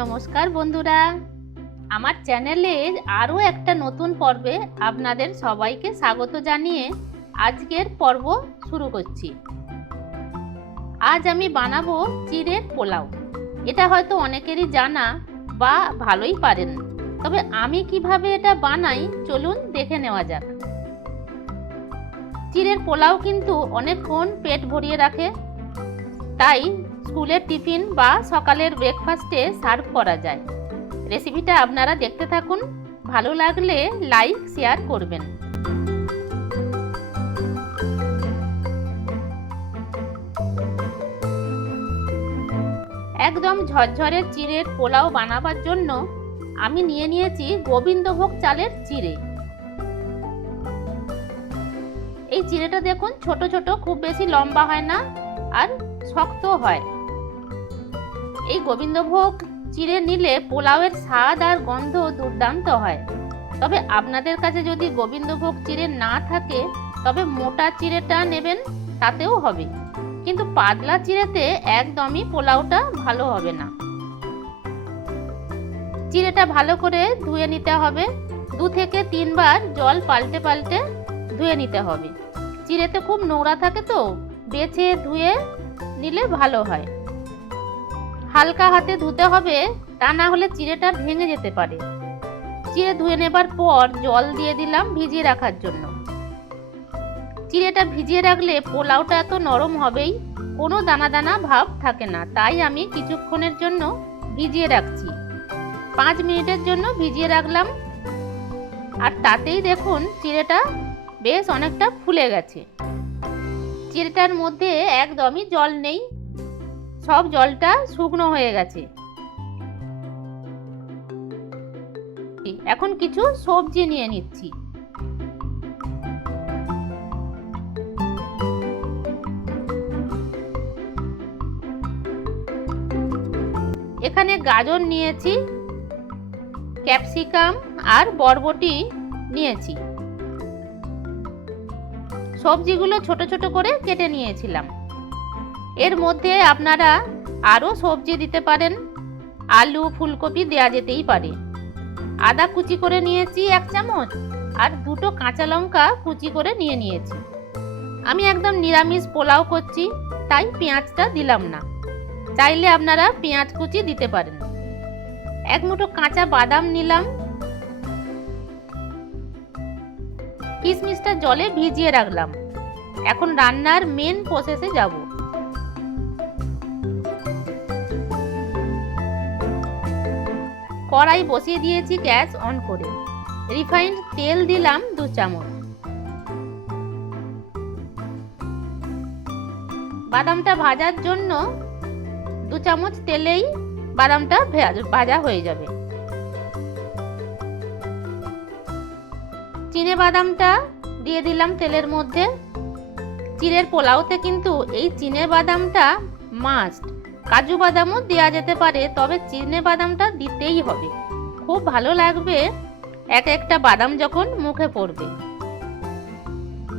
নমস্কার বন্ধুরা, আমার চ্যানেলে আরও একটা নতুন পর্বে আপনাদের সবাইকে স্বাগত জানিয়ে আজকের পর্ব শুরু করছি। আজ আমি বানাবো চিড়ের পোলাও। এটা হয়তো অনেকেরই জানা বা ভালোই পারেন, তবে আমি কিভাবে এটা বানাই চলুন দেখে নেওয়া যাক। চিড়ের পোলাও কিন্তু অনেকক্ষণ পেট ভরিয়ে রাখে, তাই স্কুলের টিফিন বা সকালের ব্রেকফাস্টে সার্ভ করা যায়। রেসিপিটা আপনারা দেখতে থাকুন, ভালো লাগলে লাইক শেয়ার করবেন। একদম ঝরঝরে চিড়ের পোলাও বানাবার জন্য আমি নিয়ে নিয়েছি গোবিন্দভোগ চালের চিড়ে। এই চিড়েটা দেখুন ছোট ছোট, খুব বেশি লম্বা হয় না আর শক্ত হয়। এই গোবিন্দভোগ চিড়ে নিলে পোলাওয়ের স্বাদ আর গন্ধ দুর্দান্ত হয়। তবে আপনাদের কাছে যদি গোবিন্দভোগ চিড়ে না থাকে তবে মোটা চিড়েটা নেবেন, তাতেও হবে, কিন্তু পাতলা চিড়েতে একদমই পোলাওটা ভালো হবে না। চিড়েটা ভালো করে ধুয়ে নিতে হবে, 2 থেকে 3 বার জল পাল্টে পাল্টে ধুয়ে নিতে হবে। চিড়েতে খুব নোংরা থাকে, তো বেছে ধুয়ে নিলে ভালো হয়। হালকা হাতে ধুতে হবে, তা না হলে চিড়েটা ভেঙে যেতে পারে। চিড়ে ধুয়ে নেবার পর জল দিয়ে দিলাম ভিজিয়ে রাখার জন্য। চিড়েটা ভিজিয়ে রাখলে পোলাওটা এত নরম হবেই, কোনো দানা দানা ভাব থাকে না, তাই আমি কিছুক্ষণের জন্য ভিজিয়ে রাখছি। 5 মিনিটের জন্য ভিজিয়ে রাখলাম, আর তাতেই দেখুন চিড়েটা বেশ অনেকটা ফুলে গেছে। চিড়েটার মধ্যে একদমই জল নেই, সব জলটা শুকনো হয়ে গেছে। এখন কিছু সবজি নিয়ে নিচ্ছি। এখানে গাজর নিয়েছি, ক্যাপসিকাম আর বরবটি নিয়েছি। সবজিগুলো ছোট ছোট করে কেটে নিয়েছিলাম। এর মধ্যে আপনারা আরও সবজি দিতে পারেন, আলু ফুলকপি দেওয়া যেতেই পারে। আদা কুচি করে নিয়েছি 1 চামচ, আর 2টো কাঁচা লঙ্কা কুচি করে নিয়েছি। আমি একদম নিরামিষ পোলাও করছি, তাই পেঁয়াজটা দিলাম না, চাইলে আপনারা পেঁয়াজ কুচি দিতে পারেন। 1 মুঠো কাঁচা বাদাম নিলাম। কিশমিশটা জলে ভিজিয়ে রাখলাম। এখন রান্নার মেন প্রসেসে যাব। কড়াই বসিয়ে দিয়েছি গ্যাস অন করে। রিফাইন্ড তেল দিলাম 2 চামচ। বাদামটা ভাজার জন্য 2 চামচ তেলেই বাদামটা ভাজা হয়ে যাবে। চিনে বাদামটা দিয়ে দিলাম তেলের মধ্যে। চিড়ের পোলাওতে কিন্তু এই চিনে বাদামটা মাস্ট। কাজু বাদামও দেওয়া যেতে পারে, তবে চিনে বাদামটা দিতেই হবে। খুব ভালো লাগবে এক একটা বাদাম যখন মুখে পড়বে।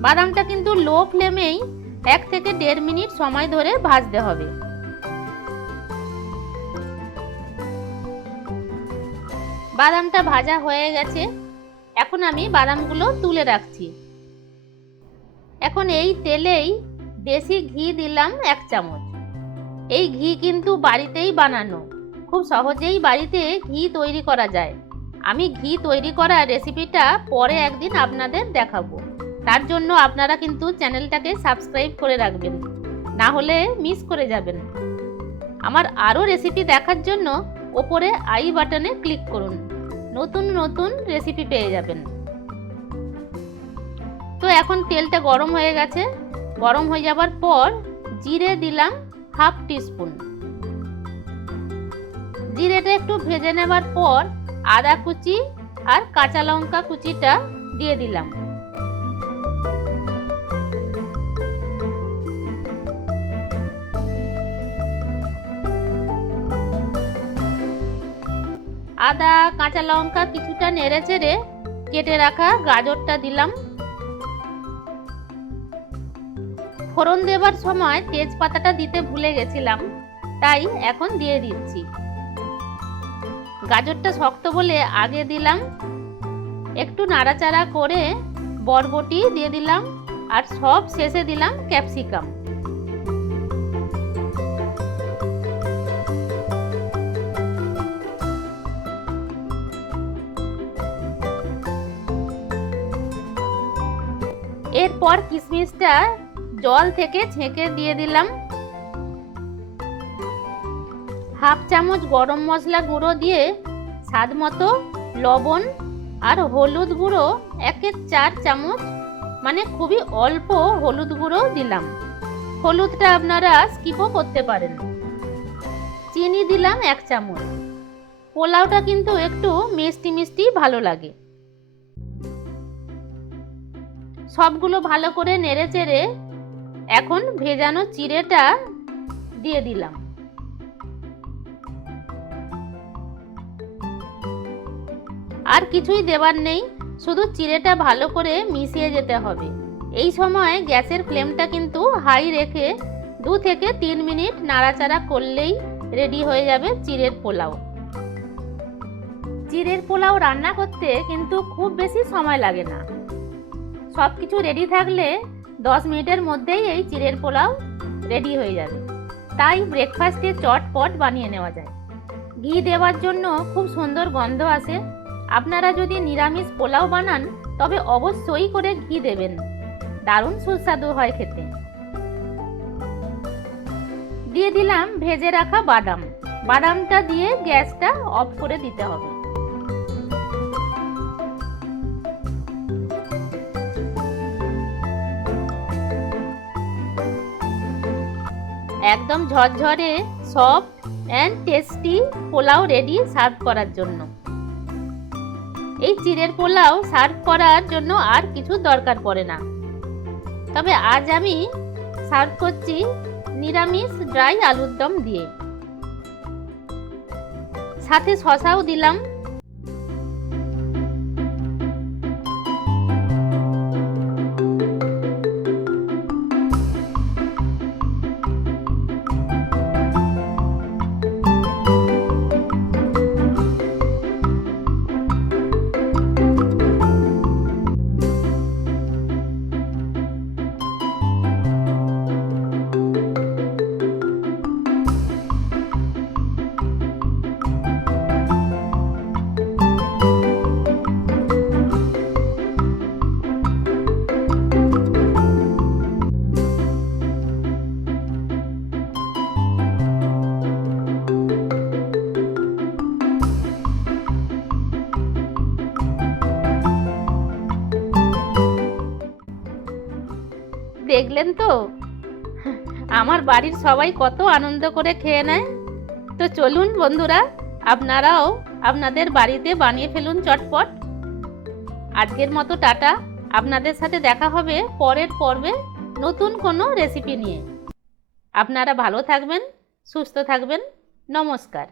বাদামটা কিন্তু লো ফ্লেমেই 1 থেকে 1.5 মিনিট সময় ধরে ভাজতে হবে। বাদামটা ভাজা হয়ে গেছে, এখন আমি বাদামগুলো তুলে রাখছি। এখন এই তেলেই দেশি ঘি দিলাম 1 চামচ। এই ঘি কিন্তু বাড়িতেই বানানো, খুব সহজেই বাড়িতে ঘি তৈরি করা যায়। আমি ঘি তৈরি করা রেসিপিটা পরে একদিন আপনাদের দেখাবো, তার জন্য আপনারা কিন্তু চ্যানেলটাকে সাবস্ক্রাইব করে রাখবেন, না হলে মিস করে যাবেন। আমার আরও রেসিপি দেখার জন্য ওপরে আই বাটনে ক্লিক করুন, নতুন নতুন রেসিপি পেয়ে যাবেন। তো এখন তেলটা গরম হয়ে গেছে। গরম হয়ে যাবার পর জিরে দিলাম 1/2 টিস্পুন। জিরেটা একটু ভেজে নেবার পর আদা কুচি আর কাঁচা লঙ্কা কুচিটা দিয়ে দিলাম। আদা কাঁচা লঙ্কা কিছুটা নেড়ে চেড়ে কেটে রাখা গাজরটা দিলাম। ফোড়ন দেবার সময় তেজপাতাটা দিতে ভুলে গেছিলাম, তাই এখন দিয়ে দিচ্ছি। গাজরটা শক্ত বলে আগে দিলাম, একটু নাড়াচাড়া করে বরবটি দিয়ে দিলাম, আর সব শেষে দিলাম ক্যাপসিকাম। এরপর কিশমিশটা জল থেকে ছেঁকে দিয়ে দিলাম। হাফ চামচ গরম মশলা গুঁড়ো দিয়ে স্বাদ মতো লবণ আর হলুদ গুঁড়ো 1/4 চামচ, মানে খুবই অল্প হলুদ গুঁড়ো দিলাম। হলুদটা আপনারা স্কিপও করতে পারেন। চিনি দিলাম 1 চামচ। পোলাওটা কিন্তু একটু মিষ্টি মিষ্টি ভালো লাগে। সবগুলো ভালো করে নেড়ে চেড়ে এখন ভেজানো চিড়েটা দিয়ে দিলাম। আর কিছুই দেবার নেই, শুধু চিড়েটা ভালো করে মিশিয়ে যেতে হবে। এই সময় গ্যাসের ফ্লেমটা কিন্তু হাই রেখে 2 থেকে 3 মিনিট নাড়াচাড়া করলেই রেডি হয়ে যাবে চিড়ের পোলাও। চিড়ের পোলাও রান্না করতে কিন্তু খুব বেশি সময় লাগে না। সব কিছু রেডি থাকলে 10 মিনিটের মধ্যেই এই চিড়ের পোলাও রেডি হয়ে যাবে। তাই ব্রেকফাস্টে চটপট বানিয়ে নেওয়া যায়। ঘি দেওয়ার জন্য খুব সুন্দর গন্ধ আসে। আপনারা যদি নিরামিষ পোলাও বানান তবে অবশ্যই করে ঘি দেবেন, দারুণ সুস্বাদু হয় খেতে। দিয়ে দিলাম ভেজে রাখা বাদাম। বাদামটা দিয়ে গ্যাসটা অফ করে দিতে হবে। একদম ঝরঝরে soft and tasty pulao ready serve করার জন্য। এই চিড়ের পোলাও সার্ভ করার জন্য আর কিছু দরকার পড়ে না। তবে আজ আমি সার্ভ করছি নিরামিষ ড্রাই আলুর দম দিয়ে, সাথে শসাও দিলাম। দেখলেন তো আমার বাড়ির সবাই কত আনন্দ করে খেয়ে নেয়। তো চলুন বন্ধুরা, আপনারাও আপনাদের বাড়িতে বানিয়ে ফেলুন চটপট। আজকের মতো টাটা। আপনাদের সাথে দেখা হবে পরের পর্বে নতুন কোনো রেসিপি নিয়ে। আপনারা ভালো থাকবেন, সুস্থ থাকবেন। নমস্কার।